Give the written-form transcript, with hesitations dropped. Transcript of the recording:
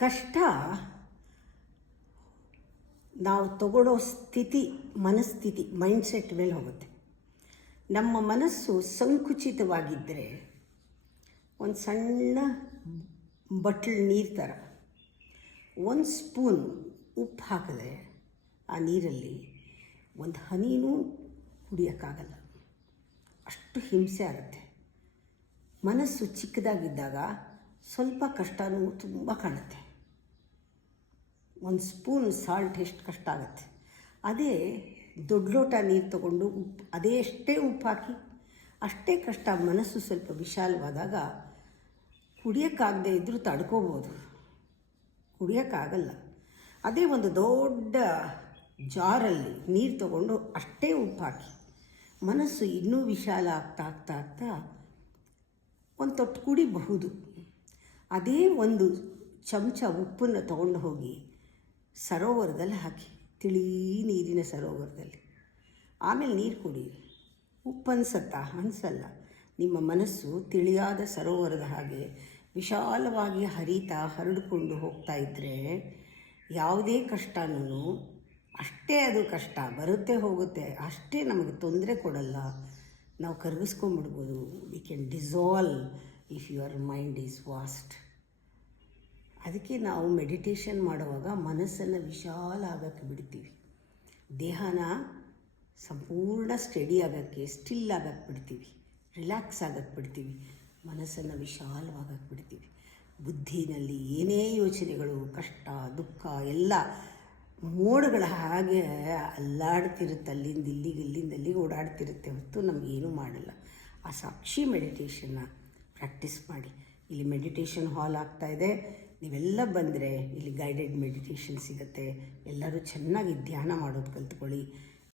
ಕಷ್ಟ ನಾವು ತಗೊಳ್ಳೋ ಸ್ಥಿತಿ, ಮನಸ್ಥಿತಿ, ಮೈಂಡ್ಸೆಟ್ ಮೇಲೆ ಹೋಗುತ್ತೆ. ನಮ್ಮ ಮನಸ್ಸು ಸಂಕುಚಿತವಾಗಿದ್ದರೆ ಒಂದು ಸಣ್ಣ ಬಟ್ಲು ನೀರು ಥರ ಒಂದು ಸ್ಪೂನ್ ಉಪ್ಪು ಹಾಕಿದ್ರೆ ಆ ನೀರಲ್ಲಿ ಒಂದು ಹನಿನೂ ಕುಡಿಯೋಕ್ಕಾಗಲ್ಲ, ಅಷ್ಟು ಹಿಂಸೆ ಆಗುತ್ತೆ. ಮನಸ್ಸು ಚಿಕ್ಕದಾಗಿದ್ದಾಗ ಸ್ವಲ್ಪ ಕಷ್ಟವೂ ತುಂಬ ಕಾಣುತ್ತೆ. ಒಂದು ಸ್ಪೂನ್ ಸಾಲ್ಟ್ ಎಷ್ಟು ಕಷ್ಟ ಆಗುತ್ತೆ. ಅದೇ ದೊಡ್ಡ ಲೋಟ ನೀರು ತಗೊಂಡು ಅಷ್ಟೇ ಉಪ್ಪು ಹಾಕಿ ಅಷ್ಟೇ ಕಷ್ಟ. ಮನಸ್ಸು ಸ್ವಲ್ಪ ವಿಶಾಲವಾದಾಗ ಕುಡಿಯೋಕ್ಕಾಗದೇ ಇದ್ದರೂ ತಡ್ಕೋಬೋದು, ಕುಡಿಯೋಕ್ಕಾಗಲ್ಲ. ಅದೇ ಒಂದು ದೊಡ್ಡ ಜಾರಲ್ಲಿ ನೀರು ತಗೊಂಡು ಅಷ್ಟೇ ಉಪ್ಪು ಹಾಕಿ ಮನಸ್ಸು ಇನ್ನೂ ವಿಶಾಲ ಆಗ್ತಾ ಆಗ್ತಾ ಆಗ್ತಾ ಒಂದು ತೊಟ್ಟು ಕುಡಿಬಹುದು. ಅದೇ ಒಂದು ಚಮಚ ಉಪ್ಪನ್ನು ತಗೊಂಡು ಹೋಗಿ ಸರೋವರದಲ್ಲಿ ಹಾಕಿ, ತಿಳಿ ನೀರಿನ ಸರೋವರದಲ್ಲಿ, ಆಮೇಲೆ ನೀರು ಕುಡೀರಿ. ಉಪ್ಪು ಅನಿಸತ್ತಾ? ಅನಿಸಲ್ಲ. ನಿಮ್ಮ ಮನಸ್ಸು ತಿಳಿಯಾದ ಸರೋವರದ ಹಾಗೆ ವಿಶಾಲವಾಗಿ ಹರಡಿಕೊಂಡು ಹೋಗ್ತಾ ಇದ್ದರೆ ಯಾವುದೇ ಕಷ್ಟನೂ ಅಷ್ಟೇ, ಅದು ಕಷ್ಟ ಬರುತ್ತೆ ಹೋಗುತ್ತೆ, ಅಷ್ಟೇ ನಮಗೆ ತೊಂದರೆ ಕೊಡಲ್ಲ. ನಾವು ಕರಗಿಸ್ಕೊಂಡ್ಬಿಡ್ಬೋದು. We can dissolve if your mind is vast. ಅದಕ್ಕೆ ನಾವು ಮೆಡಿಟೇಷನ್ ಮಾಡುವಾಗ ಮನಸ್ಸನ್ನು ವಿಶಾಲ ಆಗೋಕ್ಕೆ ಬಿಡ್ತೀವಿ. ದೇಹನ ಸಂಪೂರ್ಣ ಸ್ಟಡಿ ಆಗೋಕ್ಕೆ, ಸ್ಟಿಲ್ ಆಗೋಕ್ಕೆ ಬಿಡ್ತೀವಿ, ರಿಲ್ಯಾಕ್ಸ್ ಆಗೋಕ್ಕೆ ಬಿಡ್ತೀವಿ, ಮನಸ್ಸನ್ನು ವಿಶಾಲವಾಗಕ್ಕೆ ಬಿಡ್ತೀವಿ. ಬುದ್ಧಿನಲ್ಲಿ ಏನೇ ಯೋಚನೆಗಳು, ಕಷ್ಟ, ದುಃಖ ಎಲ್ಲ ಮೋಡಗಳ ಹಾಗೆ ಅಲ್ಲಾಡ್ತಿರುತ್ತೆ. ಅಲ್ಲಿಂದ ಇಲ್ಲಿಗೆ ಓಡಾಡ್ತಿರುತ್ತೆ ಹೊರತು ನಮಗೇನೂ ಮಾಡಲ್ಲ. ಆ ಸಾಕ್ಷಿ ಮೆಡಿಟೇಷನ್ನ ಪ್ರಾಕ್ಟೀಸ್ ಮಾಡಿ. ಇಲ್ಲಿ ಮೆಡಿಟೇಷನ್ ಹಾಲ್ ಆಗ್ತಾಯಿದೆ, ನೀವೆಲ್ಲ ಬಂದರೆ ಇಲ್ಲಿ ಗೈಡೆಡ್ ಮೆಡಿಟೇಷನ್ ಸಿಗುತ್ತೆ. ಎಲ್ಲರೂ ಚೆನ್ನಾಗಿ ಧ್ಯಾನ ಮಾಡೋದು ಕಲ್ತ್ಕೊಳ್ಳಿ.